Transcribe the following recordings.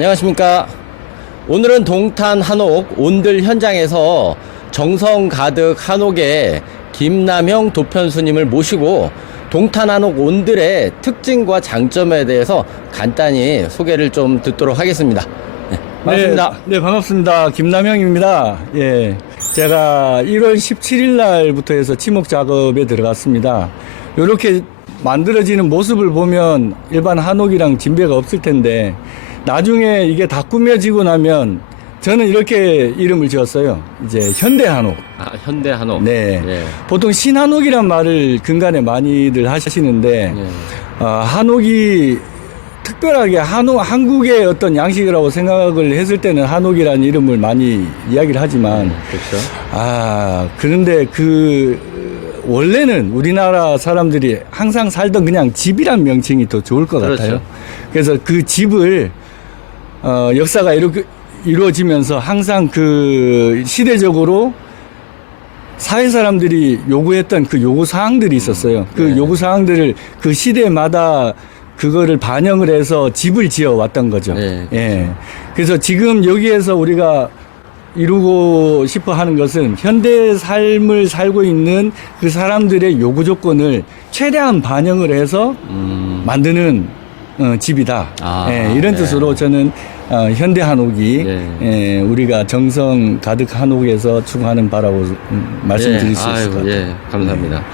안녕하십니까. 오늘은 동탄 한옥 온들 현장에서 정성 가득 한옥의 김남형 도편수님을 모시고 동탄 한옥 온들의 특징과 장점에 대해서 간단히 소개를 좀 듣도록 하겠습니다. 네, 반갑습니다. 네, 반갑습니다. 김남형입니다. 예, 제가 1월 17일 날부터 해서 치목 작업에 들어갔습니다. 이렇게 만들어지는 모습을 보면 일반 한옥이랑 진배가 없을 텐데 나중에 이게 다 꾸며지고 나면 저는 이렇게 이름을 지었어요. 이제 현대한옥. 아, 현대한옥. 네. 네. 보통 신한옥이란 말을 근간에 많이들 하시는데 네. 한옥이 특별하게 한국의 어떤 양식이라고 생각을 했을 때는 한옥이라는 이름을 많이 이야기를 하지만 그렇죠. 그런데 원래는 우리나라 사람들이 항상 살던 그냥 집이란 명칭이 더 좋을 것 그렇죠. 같아요. 그래서 그 집을 역사가 이렇게 이루어지면서 항상 그 시대적으로 사회 사람들이 요구했던 그 요구 사항들이 있었어요. 그 네. 요구 사항들을 그 시대마다 그거를 반영을 해서 집을 지어 왔던 거죠. 네, 그렇죠. 예. 그래서 지금 여기에서 우리가 이루고 싶어 하는 것은 현대 삶을 살고 있는 그 사람들의 요구 조건을 최대한 반영을 해서 만드는 집이다. 이런 네. 뜻으로 저는 현대 한옥이 네. 우리가 정성 가득 한옥에서 추구하는 바라고 말씀드릴 수 있을 것 같아요. 예, 감사합니다.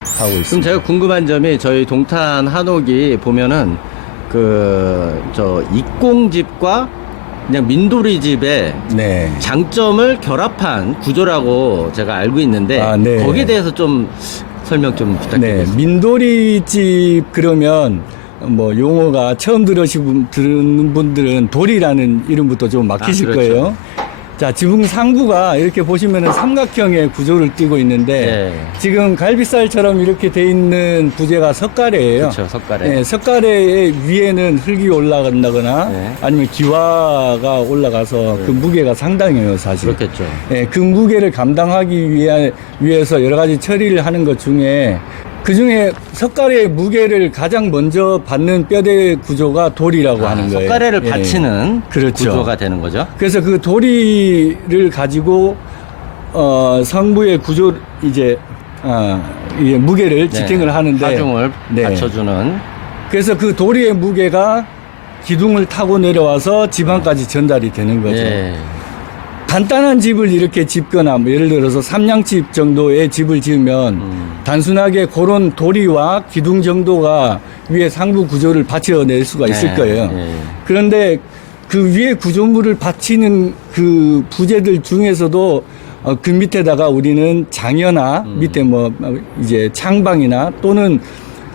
하고 그럼 있습니다. 제가 궁금한 점이 저희 동탄 한옥이 보면은 익공집과 그냥 민돌이 집의 네. 장점을 결합한 구조라고 제가 알고 있는데 네. 거기에 대해서 좀 설명 좀 네, 부탁드리겠습니다. 민돌이집 그러면 뭐 용어가 처음 들은 분들은 돌이라는 이름부터 좀 막히실 그렇죠. 거예요. 자, 지붕 상부가 이렇게 보시면은 삼각형의 구조를 띠고 있는데 네. 지금 갈비살처럼 이렇게 돼 있는 부재가 석가래예요. 그렇죠, 석가래. 네, 석가래의 위에는 흙이 올라간다거나 네. 아니면 기와가 올라가서 그 무게가 상당해요, 사실. 그렇겠죠. 예, 그 무게를 감당하기 위해서 여러 가지 처리를 하는 것 중에 그 중에 석가래의 무게를 가장 먼저 받는 뼈대 구조가 돌이라고 하는 거예요. 석가래를 예. 받치는 그렇죠. 구조가 되는 거죠. 그래서 그 도리를 가지고 성부의 구조 이제 이 무게를 지탱을 하는데 하중을 네. 받쳐주는. 그래서 그 도리의 무게가 기둥을 타고 내려와서 지방까지 전달이 되는 거죠. 예. 간단한 집을 이렇게 짓거나 뭐 예를 들어서 삼양집 정도의 집을 지으면 단순하게 그런 도리와 기둥 정도가 위에 상부 구조를 받쳐낼 수가 있을 거예요. 예. 그런데 그 위에 구조물을 받치는 그 부재들 중에서도 그 밑에다가 우리는 장여나 밑에 뭐 이제 창방이나 또는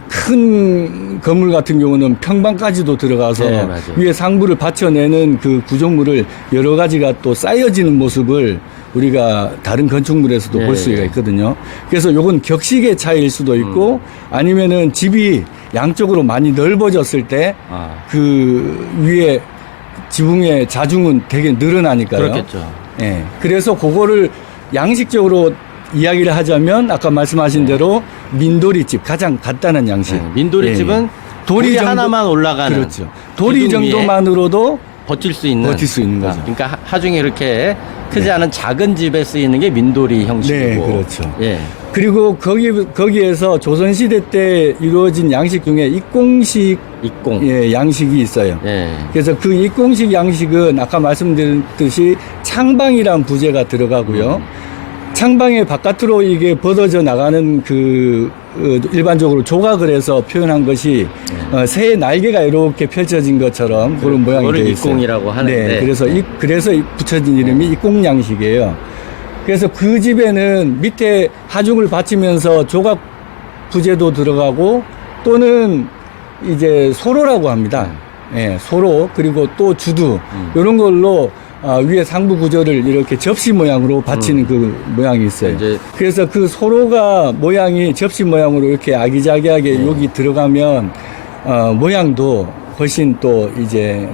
큰 건물 같은 경우는 평방까지도 들어가서 네, 맞아요. 위에 상부를 받쳐내는 그 구조물을 여러 가지가 또 쌓여지는 모습을 우리가 다른 건축물에서도 네, 볼 수가 네. 있거든요. 그래서 요건 격식의 차이일 수도 있고 아니면은 집이 양쪽으로 많이 넓어졌을 때 그 위에 지붕의 자중은 되게 늘어나니까요. 그렇겠죠. 예. 그래서 그거를 양식적으로 이야기를 하자면 아까 말씀하신 대로 민돌이집 가장 간단한 양식. 민돌이집은 돌이 하나만 올라가는. 그렇죠. 도리 기둥 위에 정도만으로도 버틸 수 있는 거죠. 그러니까 하중이 이렇게 크지 않은 작은 집에 쓰이는 게 민돌이 형식이고. 네, 그렇죠. 예. 그리고 거기에서 조선시대 때 이루어진 양식 중에 익공식 익공. 양식이 있어요. 예. 그래서 그 익공식 양식은 아까 말씀드렸듯이 창방이란 부재가 들어가고요. 창방의 바깥으로 이게 벗어져 나가는 일반적으로 조각을 해서 표현한 것이 새의 날개가 이렇게 펼쳐진 것처럼 그런 모양이 되어 있어요. 익공이라고 하는데. 네, 그래서 붙여진 이름이 익공양식이에요. 그래서 그 집에는 밑에 하중을 받치면서 조각 부재도 들어가고 또는 이제 소로라고 합니다. 예, 소로 그리고 또 주두 이런 걸로 위에 상부 구조를 이렇게 접시 모양으로 받치는 그 모양이 있어요. 그래서 그 소로가 모양이 접시 모양으로 이렇게 아기자기하게 여기 들어가면 모양도 훨씬 또 이제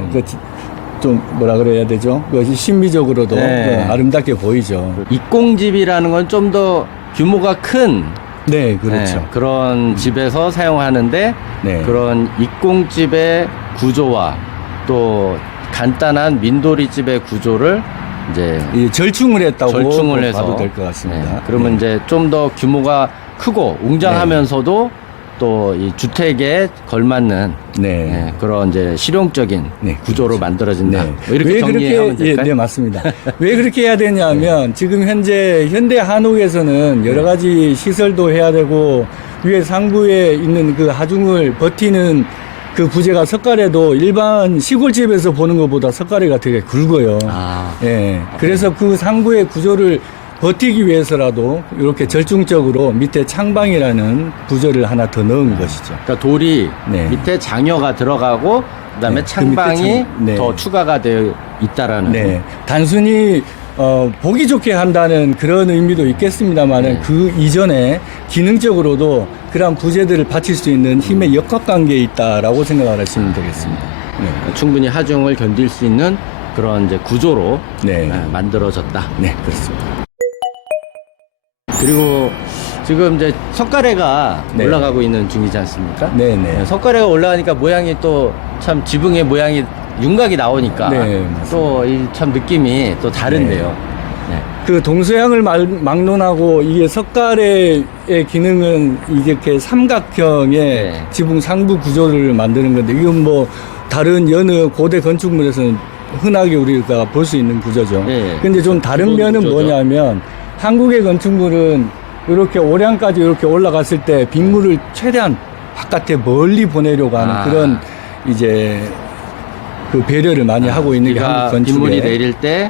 좀 뭐라 그래야 되죠? 그것이 신비적으로도 아름답게 보이죠. 익공집이라는 건 좀 더 규모가 큰 네, 그렇죠. 네, 그런 집에서 사용하는데 네. 그런 익공집의 구조와 또 간단한 민도리집의 구조를 이제 이 절충을 했다고 절충을 해서 봐도 될 것 같습니다. 네, 그러면 이제 좀 더 규모가 크고 웅장하면서도 또 이 주택에 걸맞는 네. 네, 그런 이제 실용적인 네, 구조로 만들어진다. 네. 뭐 이렇게 정리하면 될까요? 네, 맞습니다. 왜 그렇게 해야 되냐면 지금 현재 현대 한옥에서는 여러 가지 시설도 해야 되고 위에 상부에 있는 그 하중을 버티는 그 부재가 석가래도 일반 시골집에서 보는 것보다 석가래가 되게 굵어요. 아, 예. 그래서 그 상부의 구조를 버티기 위해서라도 이렇게 절충적으로 밑에 창방이라는 구조를 하나 더 넣은 것이죠. 그러니까 돌이 네. 밑에 장여가 들어가고 그다음에 네, 그 창방이 밑에 네. 더 추가가 되어 있다라는. 네. 단순히 보기 좋게 한다는 그런 의미도 있겠습니다만은 네. 그 이전에 기능적으로도 그러한 부재들을 받칠 수 있는 힘의 역학관계에 있다라고 생각을 하시면 되겠습니다. 네. 충분히 하중을 견딜 수 있는 그런 이제 구조로 네. 만들어졌다. 네, 그렇습니다. 그리고 지금 이제 석가래가 네. 올라가고 있는 중이지 않습니까? 네, 네. 석가래가 올라가니까 모양이 또 참 지붕의 모양이 윤곽이 나오니까 네, 맞습니다. 또 이 참 느낌이 또 다른데요. 네. 그 동서양을 막론하고 이게 석가래의 기능은 이렇게 삼각형의 네. 지붕 상부 구조를 만드는 건데 이건 뭐 다른 여느 고대 건축물에서는 흔하게 우리가 볼 수 있는 구조죠. 네. 근데 좀 다른 기본 면은 구조죠. 뭐냐면 한국의 건축물은 이렇게 오량까지 이렇게 올라갔을 때 빗물을 최대한 바깥에 멀리 보내려고 하는 아. 그런 이제 그 배려를 많이 하고 있는 게 한국 건축에 빗물이 내릴 때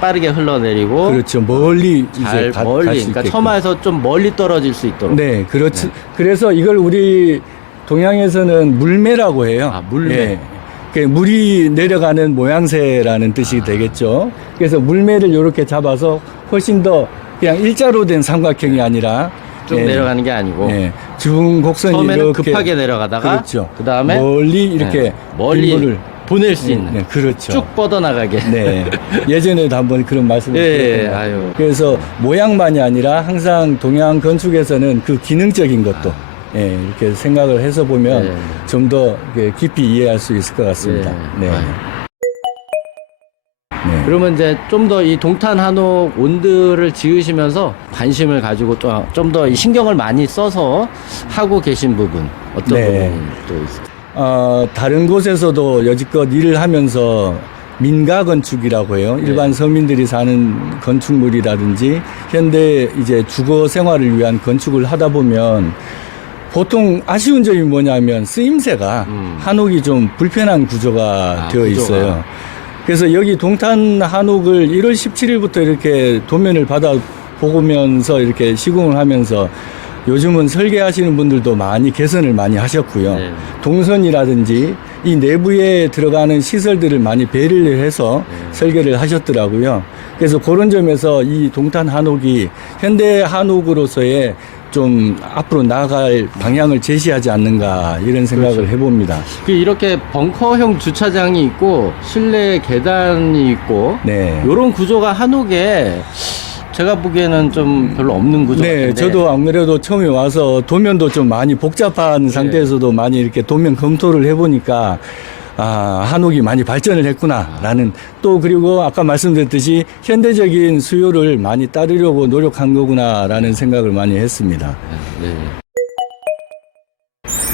빠르게 흘러내리고 그렇죠. 멀리 잘 이제 멀리 갈수 그러니까 있게끔. 처마에서 좀 멀리 떨어질 수 있도록. 네, 그렇지. 네. 그래서 이걸 우리 동양에서는 물매라고 해요. 아, 물매. 예. 그 물이 내려가는 모양새라는 뜻이 되겠죠. 그래서 물매를 이렇게 잡아서 훨씬 더 그냥 일자로 된 삼각형이 아니라 쭉 예, 내려가는 게 아니고 예, 지붕 곡선이 처음에는 이렇게 급하게 내려가다가 그렇죠. 그다음에 멀리 이렇게 네, 멀리 빗물을 보낼 수 있는 네, 그렇죠. 쭉 뻗어나가게. 네. 예전에도 한번 그런 말씀을 예, 드렸던 것 같아요. 아유. 그래서 모양만이 아니라 항상 동양 건축에서는 그 기능적인 것도 예, 이렇게 생각을 해서 보면 네. 좀 더 깊이 이해할 수 있을 것 같습니다. 네. 네. 아유. 네. 그러면 이제 좀 더 이 동탄 한옥 온들을 지으시면서 관심을 가지고 또 좀 더 신경을 많이 써서 하고 계신 부분 어떤 네. 부분이 또 있을까요? 다른 곳에서도 여지껏 일을 하면서 민가 건축이라고 해요. 일반 서민들이 사는 건축물이라든지 현대 이제 주거 생활을 위한 건축을 하다 보면 보통 아쉬운 점이 뭐냐면 쓰임새가 한옥이 좀 불편한 구조가 되어 구조가. 있어요. 그래서 여기 동탄 한옥을 1월 17일부터 이렇게 도면을 받아 보면서 이렇게 시공을 하면서 요즘은 설계하시는 분들도 많이 개선을 많이 하셨고요. 네. 동선이라든지 이 내부에 들어가는 시설들을 많이 배려를 해서 설계를 하셨더라고요. 그래서 그런 점에서 이 동탄 한옥이 현대 한옥으로서의 좀 앞으로 나아갈 방향을 제시하지 않는가 이런 생각을 그렇죠. 해봅니다. 이렇게 벙커형 주차장이 있고 실내 계단이 있고 네. 이런 구조가 한옥에 제가 보기에는 좀 별로 없는 구조 네, 같은데. 저도 안 그래도 처음에 와서 도면도 좀 많이 복잡한 상태에서도 많이 이렇게 도면 검토를 해보니까 한옥이 많이 발전을 했구나라는 또 그리고 아까 말씀드렸듯이 현대적인 수요를 많이 따르려고 노력한 거구나라는 생각을 많이 했습니다. 네.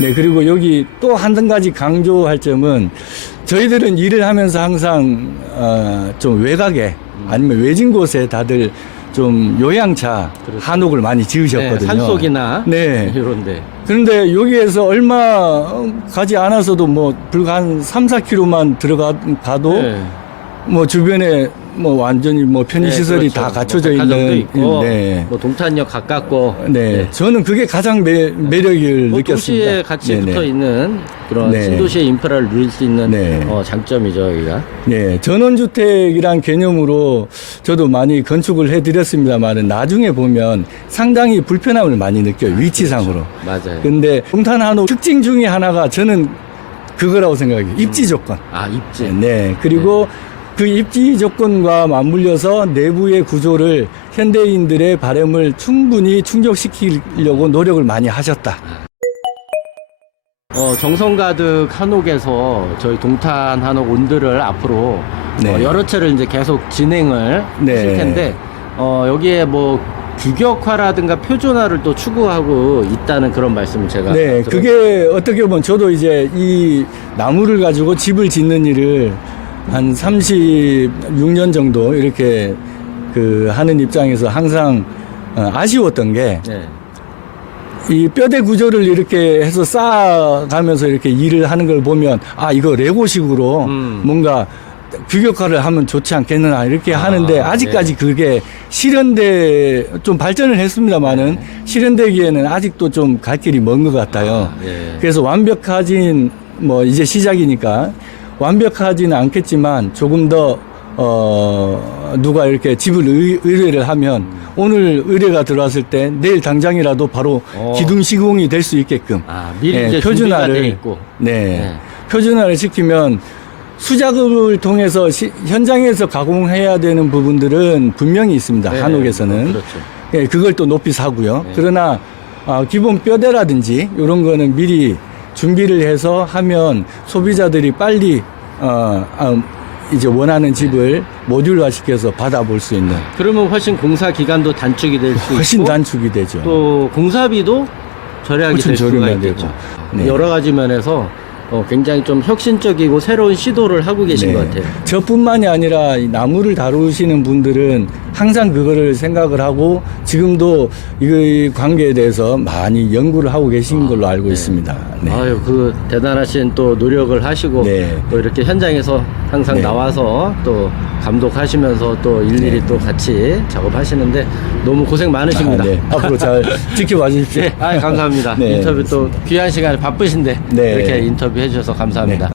네, 그리고 여기 또 한 가지 강조할 점은 저희들은 일을 하면서 항상 좀 외곽에 아니면 외진 곳에 다들 좀 요양차 그렇죠. 한옥을 많이 지으셨거든요. 네, 산속이나 네. 이런데. 그런데 여기에서 얼마 가지 않아서도 뭐 불과 한 3, 4km만 들어가도 네. 뭐 주변에 뭐 완전히 뭐 편의시설이 그렇죠. 다 갖춰져 뭐 백화점도 있는. 있고, 네. 뭐 동탄역 가깝고. 네. 저는 그게 가장 매력을 뭐 느꼈습니다. 도시에 같이 네네. 붙어 있는 그런 네. 신도시의 인프라를 누릴 수 있는 네. 장점이죠, 여기가. 네, 전원주택이란 개념으로 저도 많이 건축을 해드렸습니다만 나중에 보면 상당히 불편함을 많이 느껴요. 위치상으로. 맞아요. 근데 동탄 한옥 특징 중에 하나가 저는 그거라고 생각해요. 입지 조건. 입지. 네, 그리고 그 입지 조건과 맞물려서 내부의 구조를 현대인들의 바람을 충분히 충족시키려고 노력을 많이 하셨다. 정성 가득 한옥에서 저희 동탄 한옥 온들을 앞으로 네. 여러 차례 이제 계속 진행을 네. 하실 텐데 여기에 뭐 규격화라든가 표준화를 또 추구하고 있다는 그런 말씀을 제가 네, 들었- 그게 어떻게 보면 저도 이제 이 나무를 가지고 집을 짓는 일을 한 36년 정도 이렇게 하는 입장에서 항상 아쉬웠던 게 네. 이 뼈대 구조를 이렇게 해서 쌓아가면서 이렇게 일을 하는 걸 보면 이거 레고식으로 뭔가 규격화를 하면 좋지 않겠느냐 이렇게 하는데 아직까지 그게 실현돼 좀 발전을 했습니다만은 실현되기에는 아직도 좀 갈 길이 먼 것 같아요. 예. 그래서 완벽하진 뭐 이제 시작이니까 완벽하지는 않겠지만 조금 더 누가 이렇게 집을 의뢰를 하면 오늘 의뢰가 들어왔을 때 내일 당장이라도 바로 기둥 시공이 될 수 있게끔 미리 이제 준비가 돼 있고. 네. 표준화를 시키면 수작업을 통해서 현장에서 가공해야 되는 부분들은 분명히 있습니다. 네. 한옥에서는. 그렇죠. 예, 그걸 또 높이 사고요. 네. 그러나 기본 뼈대라든지 이런 거는 미리 준비를 해서 하면 소비자들이 빨리 이제 원하는 집을 모듈화 시켜서 받아볼 수 있는 그러면 훨씬 공사 기간도 단축이 될 수 훨씬 있고 단축이 되죠. 또 공사비도 절약이 훨씬 될 수가 저렴하게 있겠죠. 되고. 네. 여러 가지 면에서 굉장히 좀 혁신적이고 새로운 시도를 하고 계신 것 같아요. 저뿐만이 아니라 이 나무를 다루시는 분들은 항상 그거를 생각을 하고 지금도 이 관계에 대해서 많이 연구를 하고 계신 걸로 알고 있습니다. 네. 아유, 대단하신 또 노력을 하시고 네. 또 이렇게 현장에서 항상 네. 나와서 또 감독하시면서 또 일일이 네. 또 같이 작업하시는데 너무 고생 많으십니다. 네. 앞으로 잘 지켜봐 주십시오. 네, 감사합니다. 네, 인터뷰 또 귀한 시간에 바쁘신데 네. 이렇게 인터뷰 해주셔서 감사합니다.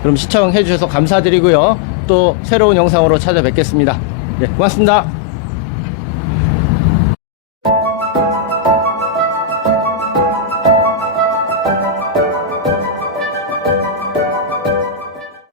그럼 시청해 주셔서 감사드리고요. 또 새로운 영상으로 찾아뵙겠습니다. 네, 고맙습니다.